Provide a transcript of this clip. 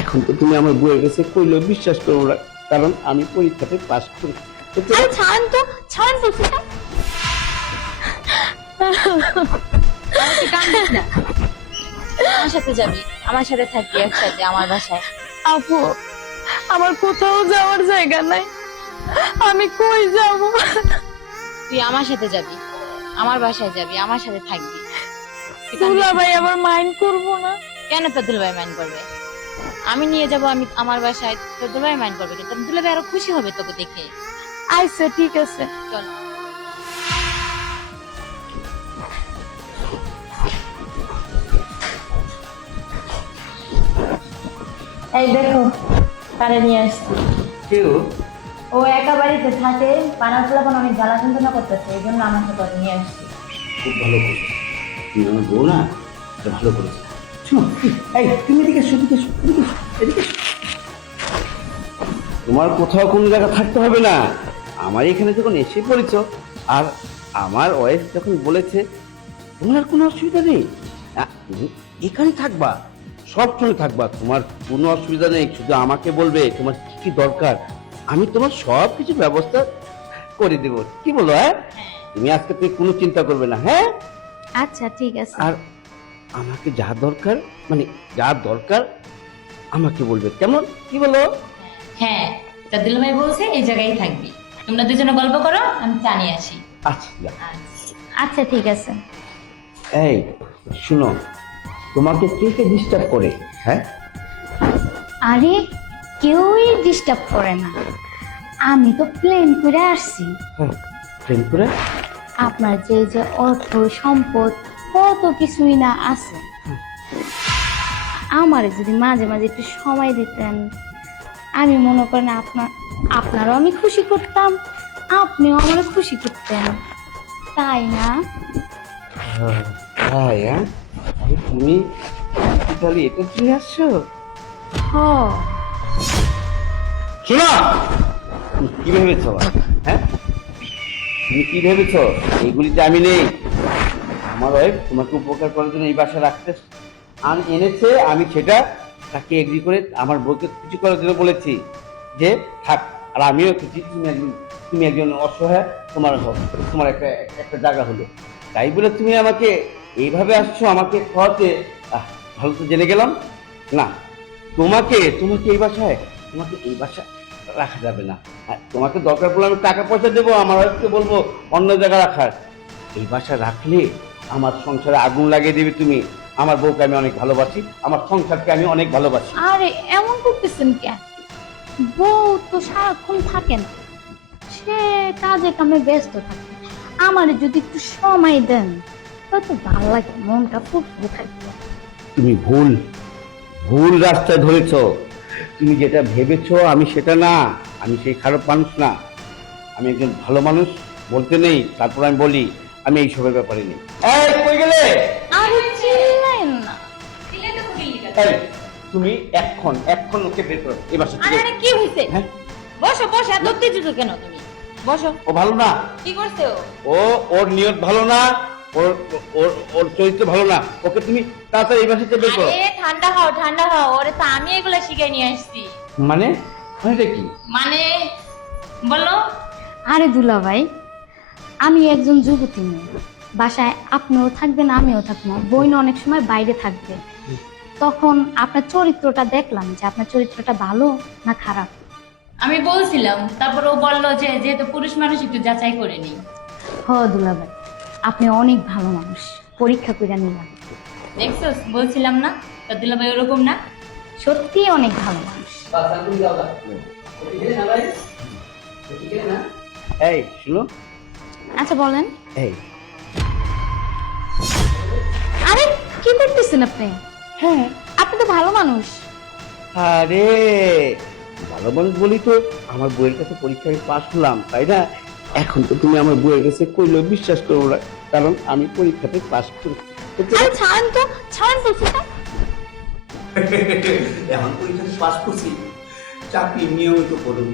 এখন তো তুমি আমার বউয়ের কাছে কইলেও বিশ্বাস করবো না, কারণ আমি পরীক্ষাতে পাস করেছি। আরে ছাড়েন তো, ছাড়েন বলছি না। আর তুই কান্দিস না। আমার সাথে যাবি, আমার সাথে থাকবি একসাথে আমার বাসায়। আপু, আমার কোথাও যাওয়ার জায়গা নাই, আমি কই যাব? তুই আমার সাথে যাবি, আমার বাসায় যাবি, আমার সাথে থাকবি। তুই কান্দিস দুলা না। ভাই আবার মাইন্ড করবো না? কেন তোর দুলাভাই মাইন্ড করবে? আমি নিয়ে যাব আমি আমার বাসায়, তোর দুলাভাই মাইন্ড করবে কি? তোর দুলাভাই আরো খুশি হবে তোকে দেখে। আইসে, ঠিক আছে। চল। এই দেখো, কারে নিয়ে আসছি। কেউ ও একা বাড়িতে থাকে, পানার পোলাপান অনেক জ্বালা যন্ত্রণা করতেছে, এই জন্য আমার সাথে ওকে নিয়ে আসছি। খুব ভালো করেছে, তুমি আমার বউ না, এটা ভালো করেছে। শোনো, এই তুমি এদিকে এসো, এদিকে এসো, এদিকে এসো, এদিকে এসো। তোমার কোথাও কোনো জায়গা থাকতে হবে না, আমার এখানে যখন এসে পড়েছ, আর আমার ওয়াইফ যখন বলেছে তোমার কোনো অসুবিধা নেই, তুমি এখানে থাকবা, সব সময় থাকবা, তোমার কোনো অসুবিধা নেই, শুধু আমাকে বলবে তোমার কি কি দরকার, আমি তোমার সব কিছু ব্যবস্থা করে দেব। কি বলো? হ্যাঁ, তুমি আজকে তুমি কোনো চিন্তা করবে না। হ্যাঁ, আচ্ছা ঠিক আছে। আর আমাকে যা দরকার, মানে যা দরকার আমাকে বলবে, কেমন? কি বলো? হ্যাঁ, তোর দুলাভাই বলছে এই জায়গায় থাকবি, তোমরা দুজনে গল্প করো, আমি চা নিয়ে আসি। আচ্ছা যা। আচ্ছা ঠিক আছে। এই শুনো, তোমাকে কে কে ডিস্টার্ব করে? হ্যাঁ, আরে কেউই ডিস্টার্ব করে না, আমি তো প্লেন করে আসছি। হ্যাঁ, প্রেম করে? আপনার যে যে অর্থ সম্পদ কত কিছুই না আছে, আমার যদি মাঝে মাঝে একটু সময় দিতেন, আমি মনে করেন আপনারও আমি খুশি করতাম, আপনিও আমার খুশি করতেন, তাই না? হ্যাঁ, হ্যাঁ, তুমি তাহলে এটা দিয়ে আসছো? হ, শোনো, তুমি কি ভেবেছ? হ্যাঁ, তুমি কি ভেবেছ এইগুলিতে আমি নেই? আমার ওয়াইফ তোমাকে উপকার করার জন্য এই বাসা রাখতে এনেছে, আমি সেটা তাকে এগ্রি করে আমার বউকে খুশি করার জন্য বলেছি যে থাক, আর আমিও খুশি। তুমি একজন অসহায়, তোমার তোমার একটা একটা জায়গা হলো, তাই বলে তুমি আমাকে এইভাবে আসছো আমাকে খাওয়াতে। ভালো তো জেনে গেলাম না, তোমাকে তোমাকে এই বাসায়, তোমাকে এই বাসা রাখা যাবে না। তোমাকে দরকার পড়লে আমি টাকা পয়সা দেবো, আমার ওয়াইফকে বলবো অন্য জায়গায় রাখার। এই বাসা রাখলে আমার সংসারে আগুন লাগিয়ে দিবে তুমি। আমার বউকে আমি অনেক ভালোবাসি, আমার সংসারকে আমি অনেক ভালোবাসি। আরে এমন করতেছেন কেন? বউ তো সারাক্ষণ থাকে না, সে কাজে কামে ব্যস্ত থাকে, আমারে যদি একটু সময় দেন তত ভালো লাগে, মনটা ফুরফুরে থাকবে। তুমি ভুল ভুল রাস্তায় ধরেছ, তুমি যেটা ভেবেছো আমি সেটা না, আমি সেই খারাপ মানুষ না, আমি একজন ভালো মানুষ বলতে নেই, তারপর আমি বলি আমি এইসবের ব্যাপারে নেই। এই কই গেলে? আরে চিল্লাইন না। এই, তুমি এক্ষণ ওকে বের করো এই বাসা থেকে। আরে কি হয়েছে? হ্যাঁ, বসো বসো, এত উত্তেজিত কেন তুমি? বসো। ও ভালো না, কি করছে ও? ওর নিয়ত ভালো না, ওর ওর ওর চরিত্র ভালো না, ওকে তুমি তাড়াতাড়ি এই বাসা থেকে বের করো। আরে ঠান্ডা হও ঠান্ডা হও, ওরে তো আমি এগুলা শিখাই নিয়ে আসছি। মানে মানেটা কি? মানে বলো। আরে দুলা ভাই, আমি একজন যুবতী মেয়ে, বাসায় আপনিও থাকবেন আমিও থাকবো, বইন অনেক সময় বাইরে থাকবে, তখন আপনার চরিত্রটা দেখলাম যে আপনার চরিত্রটা ভালো না খারাপ। আমি বলছিলাম, তারপর ও বললো যে যেহেতু পুরুষ মানুষ একটু যাচাই করে নি। হ দুলা ভাই, আপনি অনেক ভালো মানুষ, পরীক্ষা করে নিলাম, দেখছো, বলছিলাম না তোর দুলাভাই ওরকম না। সত্যি অনেক ভালো মানুষ। এই শুনো, আচ্ছা বলেন। এই আরে কি করতেছেন আপনি? হ্যাঁ, আপনি তো ভালো মানুষ। আরে ভালো মানুষ বলি তো আমার বইয়ের কাছে পরীক্ষায় পাশ হলাম, তাই না? এখন তো তুমি আমার বইয়ের কাছে কইলেও বিশ্বাস করবো না, কারণ আমি পরীক্ষাতে পাশ করেছি। আরে ছাড়েন তো, ছাড়েন বলছি না। এখন পরীক্ষাতে পাশ করছি, চাকরি নিয়মিত করুন।